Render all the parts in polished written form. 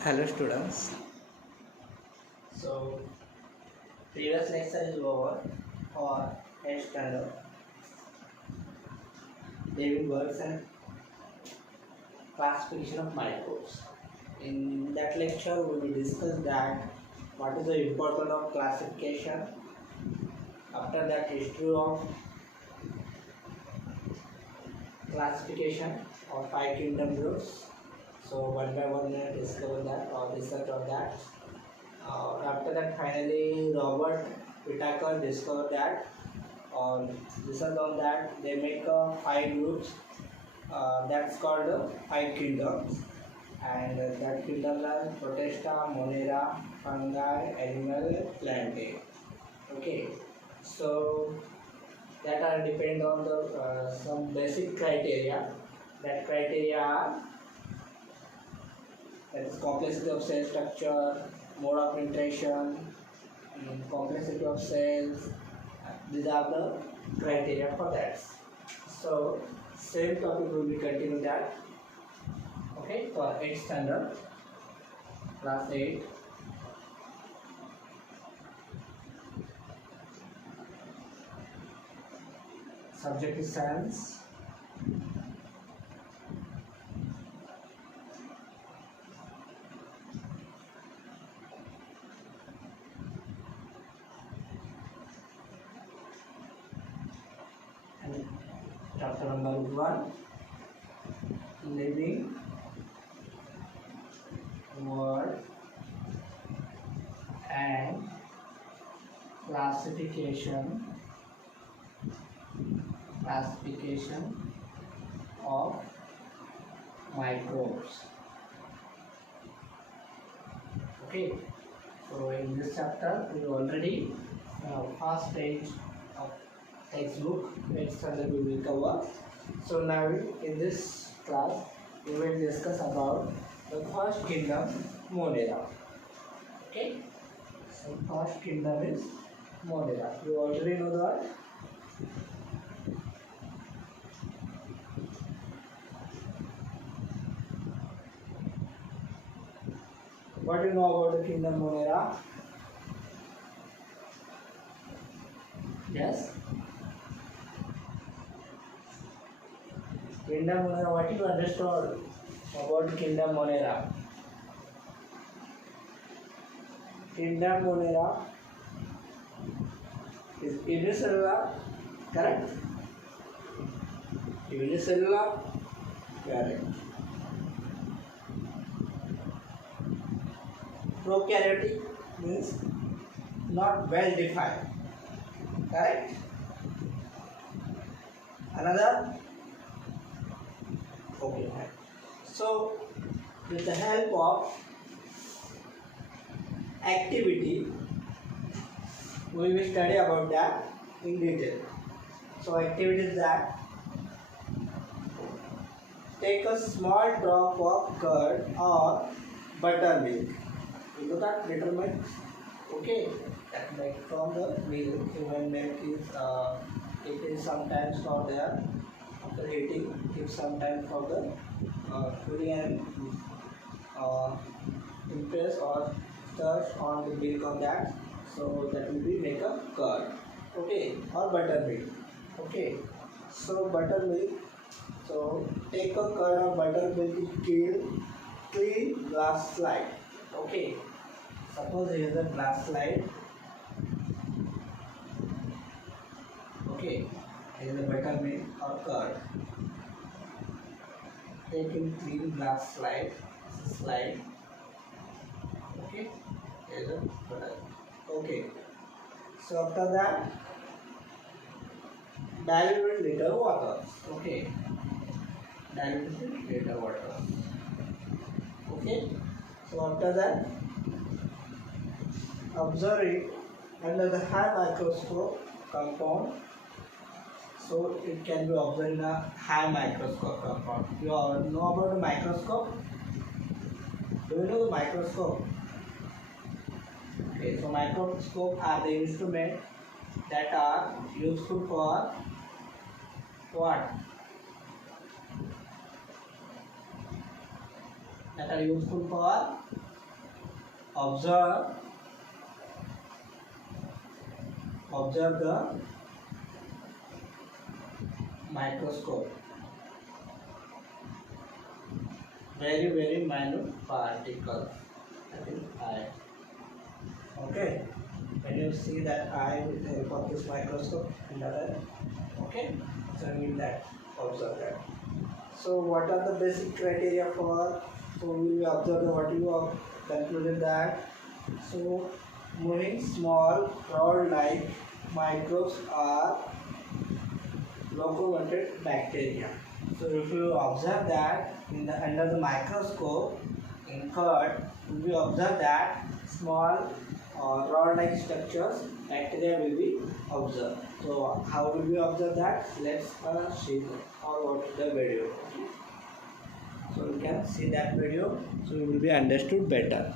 Hello students. So previous lecture is over for 8th standard living words and classification of microbes. In that lecture we will discuss that what is the importance of classification. After that, history of classification of 5 kingdom groups. So one by one we will discover that or research on that. After that, finally Robert Whittaker discovered that or research on that they make 5 groups that's called 5 kingdoms, and that kingdom are protista, monera, fungi, animal, plant. Okay, so that are depend on the some basic criteria. That criteria are that is complexity of cell structure, mode of interaction, complexity of cells. These are the criteria for that. So same topic will be continue that. Okay, for 8th standard, class 8. Subject is science. And chapter number 1, living word and classification of microbes. Okay, so in this chapter we already first page of textbook 8th standard we will cover. So now in this class we will discuss about the first kingdom, Monera. Okay, so first kingdom is Monera. You already know that. What do you know about the kingdom Monera? Yes. Kingdom Monera, what you understood about Kingdom Monera? Kingdom Monera is unicellular, correct? Unicellular, correct. Prokaryotic means not well defined, correct? Another? Okay. So with the help of activity we will study about that in detail. So activity is that take a small drop of curd or buttermilk. You know that buttermilk? Okay, that like from the milk, human milk is it is sometimes for there after heating, it sometimes for the putting and impress or touch on the milk of that, so that will be make a curd. Okay, or buttermilk. Okay, so buttermilk. So take a curd or buttermilk, clean glass slide. Okay, suppose here is a glass slide. Okay, here is a buttermilk or curd. Take in clean glass slide. Okay, here is a butter. Okay, so after that, dilute with little water. Okay, dilute with little water. Okay, so after that, observe it under the high microscope compound. So it can be observed in a high microscope compound. You all know about the microscope? Do you know the microscope? Okay, so microscope are the instruments that are useful for what? That are useful for observe the microscope. Very minute particles. That is eye. Okay. When you see that eye with the help of this microscope in the eye, okay, so we will observe that. So what are the basic criteria for? So we will observe what you have concluded that. So moving small rod-like microbes are locomoted bacteria. So if you observe that under the microscope in curd, we observe that small rod-like structures, bacteria will be observed. So how will we observe that? Let's see or watch the video. So you can see that video, so it will be understood better.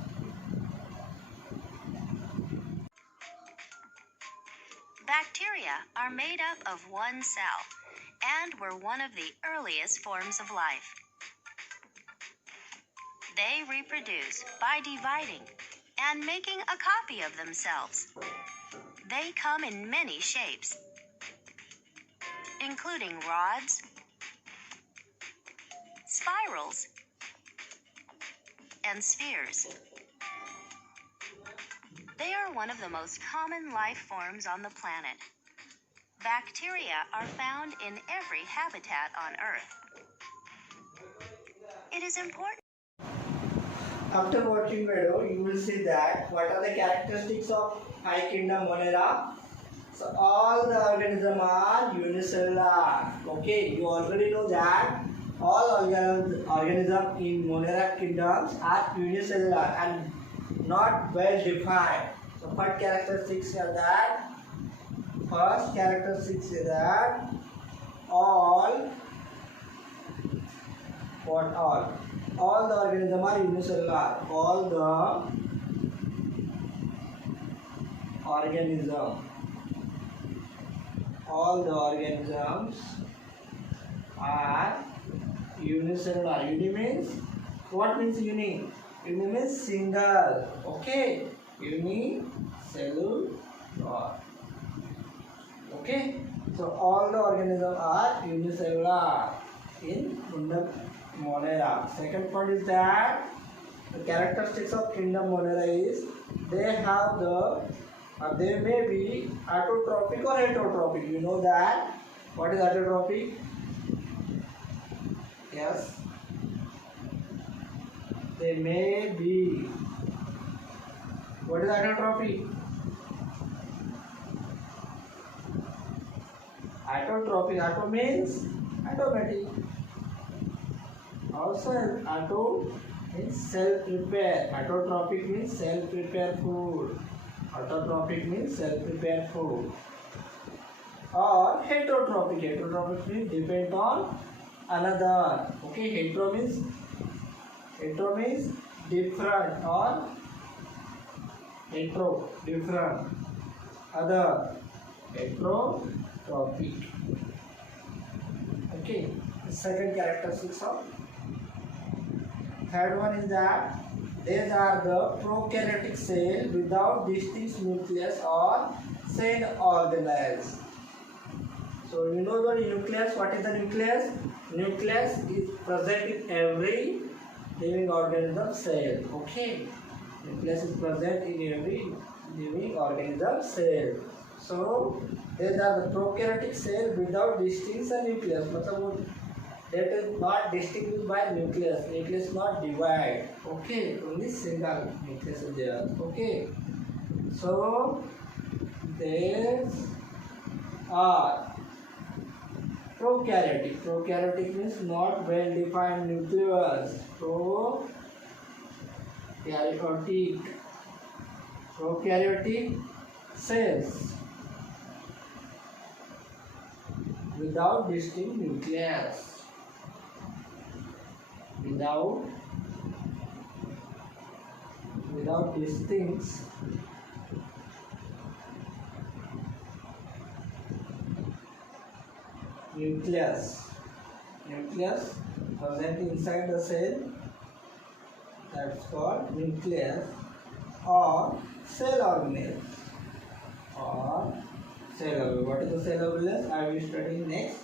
Bacteria are made up of one cell and were one of the earliest forms of life. They reproduce by dividing and making a copy of themselves. They come in many shapes, including rods, spirals, and spheres. They are one of the most common life forms on the planet. Bacteria are found in every habitat on Earth. It is important. After watching video, you will see that what are the characteristics of Kingdom Monera. So all the organisms are unicellular. Okay, you already know that all organisms in Monera kingdoms are unicellular and not well defined. So what characteristics are that? First characteristics is that all the organisms are unicellular. All the organisms are unicellular. Uni means, what means uni? Uni means single. Okay, unicellular. Okay, so all the organisms are unicellular in Kingdom Monera. Second point is that the characteristics of Kingdom Monera is they may be autotrophic or heterotrophic. You know that. What is autotrophic? Yes, they may be. What is autotrophic? Autotrophic. Auto means automatic. Also, auto means self-prepare. Autotrophic means self-prepare food. Autotrophic means self-prepare food. Or heterotrophic. Heterotrophic means depend on another. Okay, hetero means different, or hetero different, other, heterotrophic. Okay, the second characteristics of third one is that these are the prokaryotic cell without distinct nucleus or cell organelles. So you know the nucleus. What is the nucleus? Nucleus is present in every living organism cell. Okay, nucleus is present in every living organism cell. So these are the prokaryotic cell without distinct nucleus. That is not distinguished by nucleus. Nucleus not divide. Okay, only single nucleus is there. Okay, so these are prokaryotic. Prokaryotic means not well defined nucleus. Prokaryotic cells without distinct nucleus. Without distinct nucleus present inside the cell, that's called nucleus. or cell organelles. Or cell organelles. What is the cell organelles? I will study next.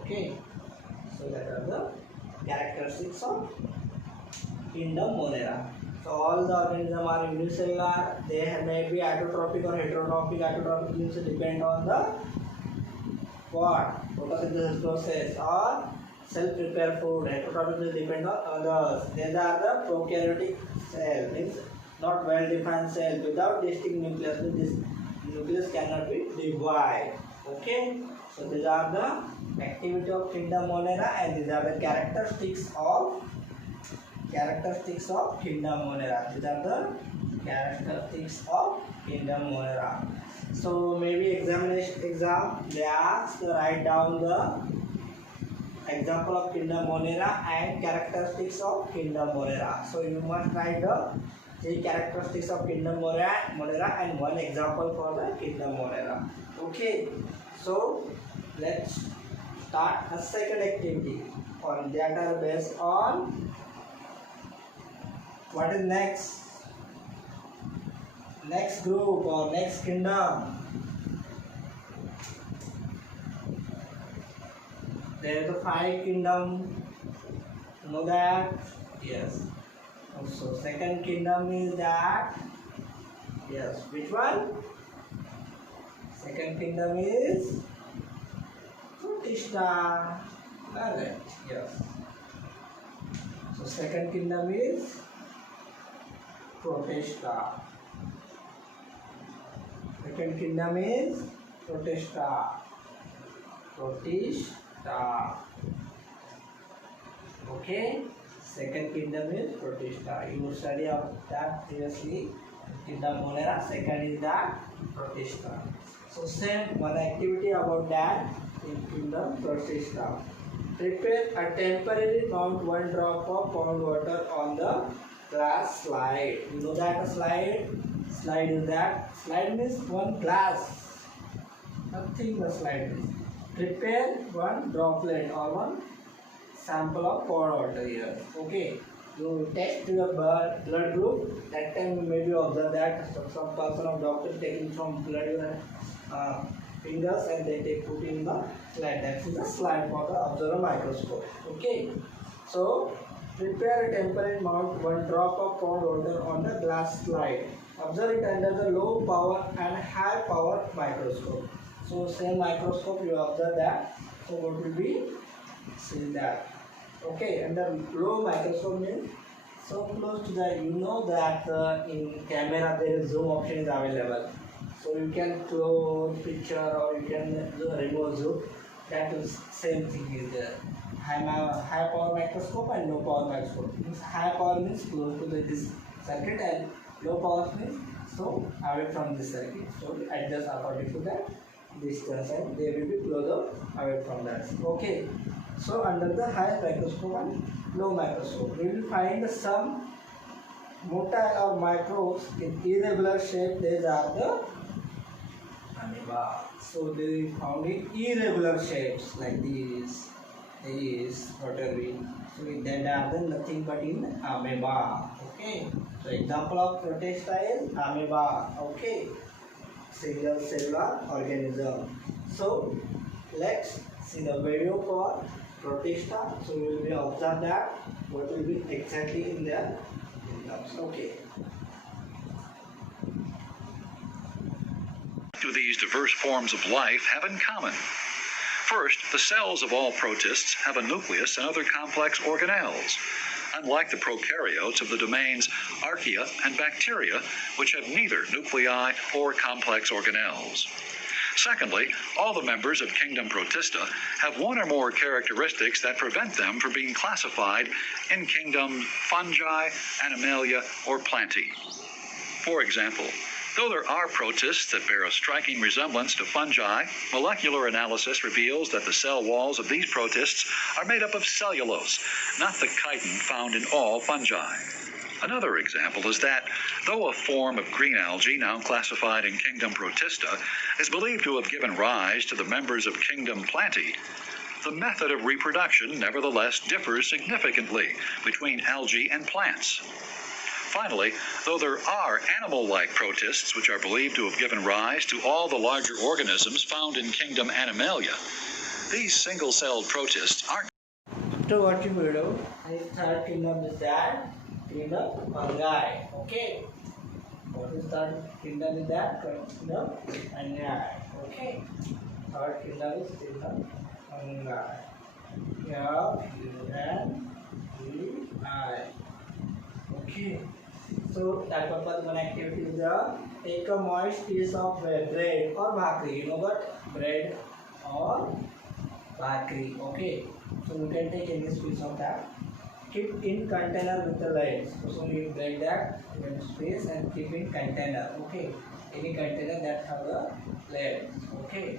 Okay, so that are the characteristics of Kingdom Monera. So all the organisms are unicellular. They may be autotrophic or heterotrophic. Autotrophic means depend on the what? Photosynthesis process or self-prepare food. Heterotrophic will depend on others. These are the prokaryotic cell, means not well-defined cell without distinct nucleus. This nucleus cannot be divided. Okay, so these are the activity of Kingdom Monera, and these are the characteristics of Kingdom Monera. These are the characteristics of Kingdom Monera. So maybe exam they ask to write down the example of Kingdom Monera and characteristics of Kingdom Monera. So you must write the 3 characteristics of Kingdom Monera and 1 example for the Kingdom Monera. Okay, so let's start a second activity on that are based on what is next group or next kingdom. There are the 5 kingdom. Know that? Yes. Also, second kingdom is that. Yes. Which one? Second kingdom is protista. Correct. Yes. So second kingdom is protista. Second kingdom is protista. Okay. Second kingdom is protista. You study of that previously. Kingdom Monera. Second is that protista. So same one activity about that in Kingdom protista. Prepare a temporary mount 1 drop of pond water on the glass slide. You know that a slide? Slide is that? Slide means one glass. Nothing but slide means. Prepare 1 droplet or 1 sample of pond water here. Okay. You test your blood group. That time you maybe observe that some person of doctor taking from blood fingers and they put in the slide. That is the slide for the observer microscope. Okay. So prepare a temporary mount 1 drop of pond water on the glass slide. Observe it under the low power and high power microscope. So same microscope you observe that. So what will be? See that. Okay, under low microscope means so close to the, you know that in camera there is zoom option is available. So you can close picture or you can remove zoom. That is same thing is there. High power microscope and low power microscope. Means high power means close to this circuit and low power means so away from this circuit. So adjust according to that distance and they will be closer away from that. Okay. So under the high microscope and low microscope, we will find some motile or microbes in irregular shape. These are the amoeba. So they found in irregular shapes like these, whatever. So that are the nothing but in amoeba. Okay. So example of protista is amoeba. Okay. Single cellular organism. So let's see the video for protista. So we will be observe that what will be exactly in their kingdoms. Okay. What do these diverse forms of life have in common? First, the cells of all protists have a nucleus and other complex organelles, unlike the prokaryotes of the domains archaea and bacteria, which have neither nuclei or complex organelles. Secondly, all the members of Kingdom Protista have 1 or more characteristics that prevent them from being classified in Kingdom Fungi, Animalia, or Plantae. For example, though there are protists that bear a striking resemblance to fungi, molecular analysis reveals that the cell walls of these protists are made up of cellulose, not the chitin found in all fungi. Another example is that, though a form of green algae now classified in Kingdom Protista is believed to have given rise to the members of Kingdom Plantae, the method of reproduction nevertheless differs significantly between algae and plants. Finally, though there are animal-like protists which are believed to have given rise to all the larger organisms found in Kingdom Animalia, these single-celled protists aren't. After watching video, this third kingdom is that kingdom fungi. Okay. What is third kingdom is that? Kingdom fungi. Okay. Third kingdom is kingdom fungi. F-U-N-G-I. Okay. So that purpose one activity is the take a moist piece of bread or bhakri. You know what? Bread or bhakri. Okay. So you can take any piece of that. Keep in container with the lids. So you break that in space and keep in container. Okay. Any container that have a lid. Okay.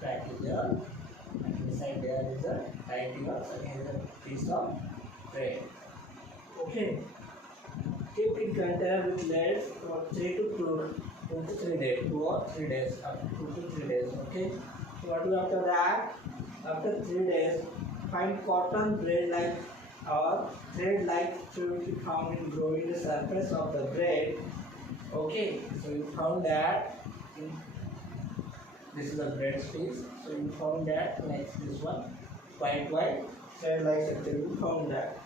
That is the and inside there is a tiny box and a piece of bread. Okay. Keep in container with lids for 2 to 3 days. 2 or 3 days. Up to 2 to 3 days. Okay. So what do after that? After 3 days, find cotton bread-like or thread-like will be found in growing the surface of the bread. Okay. So you found that this is a bread piece. So you found that like this one, white thread-like structure. You found that.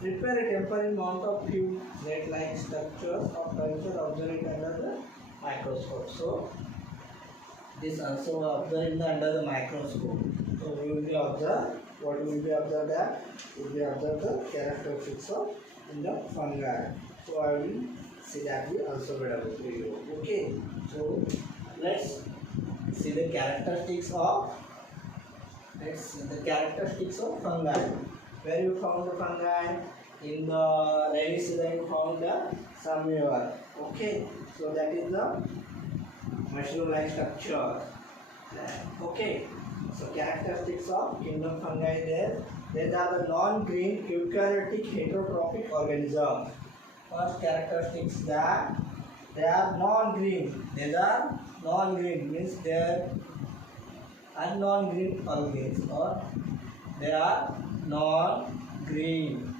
Prepare a temporary amount of few thread-like structures of culture observed under the microscope. So this also observed under the microscope. So we will be observed. What will be observed that? We will be observed the characteristics of in the fungi. So I will see that we also available to you. Okay. So let's see the characteristics of fungi. Where you found the fungi? In the rainy season you found the somewhere. Okay. So that is the mushroom-like structure. Okay. So characteristics of kingdom fungi there. These are the non-green eukaryotic heterotrophic organisms. First characteristics that they are non-green. These are non-green means they are non-green organisms or they are non-green.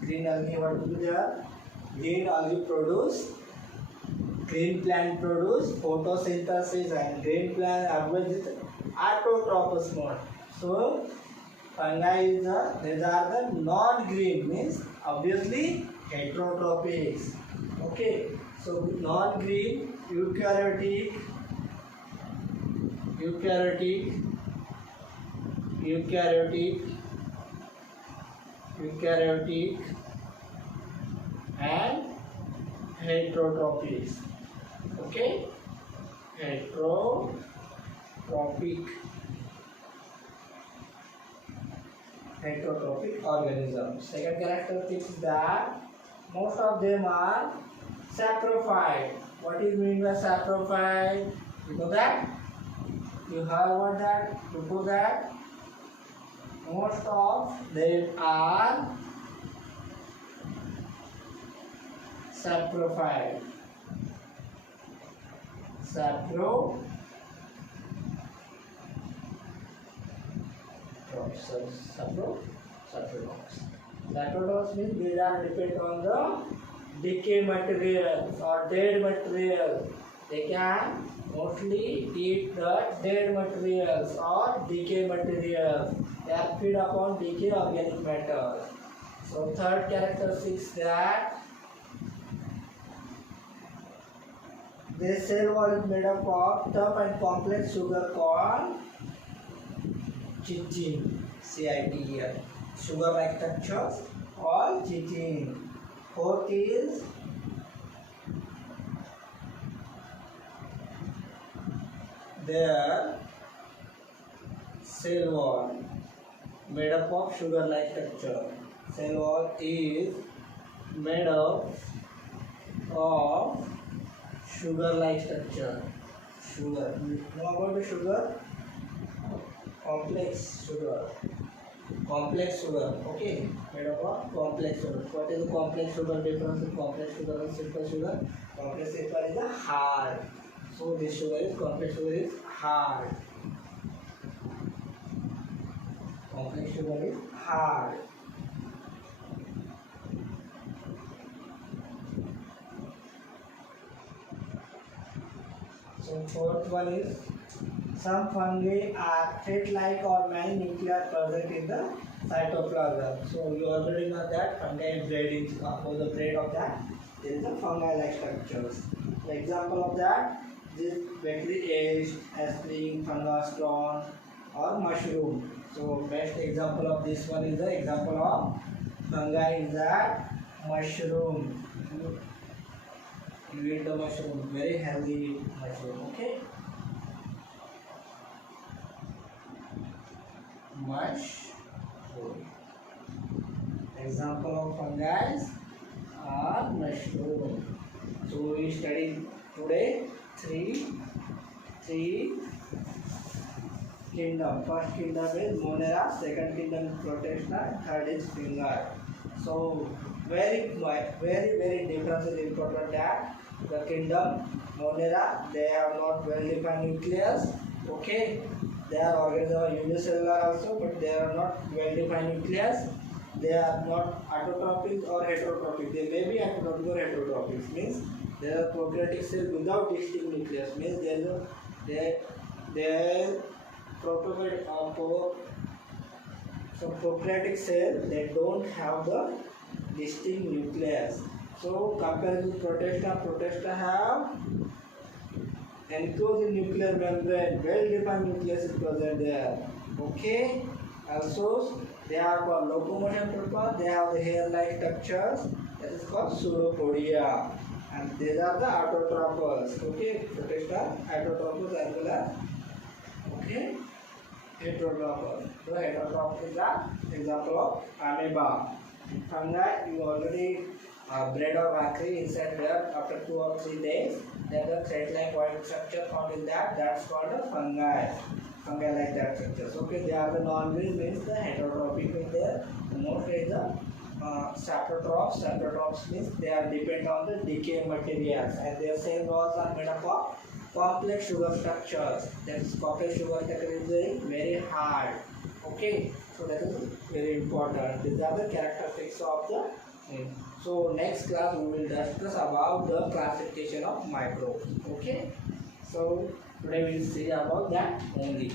Green algae, what will be there? Green algae produce, green plant produce photosynthesis and green plant average autotrophous mode. So fungi is these are the non-green means obviously heterotrophics. Okay. So non-green eukaryotic and heterotrophics. Okay, heterotrophic organisms. Second characteristic is that most of them are saprophyte. What is mean by saprophyte? You know that? You heard about that before that? Most of them are saprophyte. Saprotrophs means these are depend on the decay materials or dead materials. They can mostly eat the dead materials or decay materials. They are feed upon decay organic matter. So third characteristic is that this cell wall is made up of tough and complex sugar called chitin. C-I-T-E-N. Sugar-like structures called chitin. Fourth is their cell wall made up of sugar-like structure. Cell wall is made up of sugar-like structure. Sugar. You know about the sugar? Complex sugar. Okay. Made up of complex sugar. What is the complex sugar difference in complex sugar and simple sugar? Complex sugar is a hard. So this sugar is complex sugar is hard. Complex sugar is hard. So fourth one is some fungi are thread-like or many nuclei present in the cytoplasm. So you already know that fungi braid is for the braid of that. There is a fungi-like structures. The example of that is battery aged, aspirin, fungastron, or mushroom. So best example of this one is the example of fungi is that mushroom. You eat the mushroom, very healthy mushroom. Okay. Mushroom. Example of fungi are mushroom. So we studied today three kingdom. First kingdom is Monera, second kingdom is protista, third is fungi. So very difference is important that the kingdom Monera, they have not well defined nucleus. Okay, they are organisms unicellular also, but they are not well defined nucleus. They are not autotrophic or heterotrophic. They may be autotrophic or heterotrophic. Means they are prokaryotic cell without distinct nucleus. Means they prokaryotic cell, they don't have the distinct nucleus. So compared with protista have enclosed nuclear membrane, well defined nucleus is present there. Okay. Also they are for locomotion purpose, they have the hair-like structures, that is called pseudopodia. And these are the autotrophs. Okay, protista, autotrophs as well as okay, heterotrophs. So heterotroph is the example of amoeba. Fungi, you already bread or bakri inside there after 2 or 3 days. There is a thread-like white structure found in that. That's called a fungi. Fungi like that structures. Okay, they are the non-living, means the heterotrophic in there. The most is the saprotrophs. Saprotrophs means they are dependent on the decay materials, and their cell walls are made up of complex sugar structures. That is, complex sugar structure is very hard. Okay, so that is very important. These are the characteristics of the so next class we will discuss about the classification of microbes. Okay, so today we will see about that only.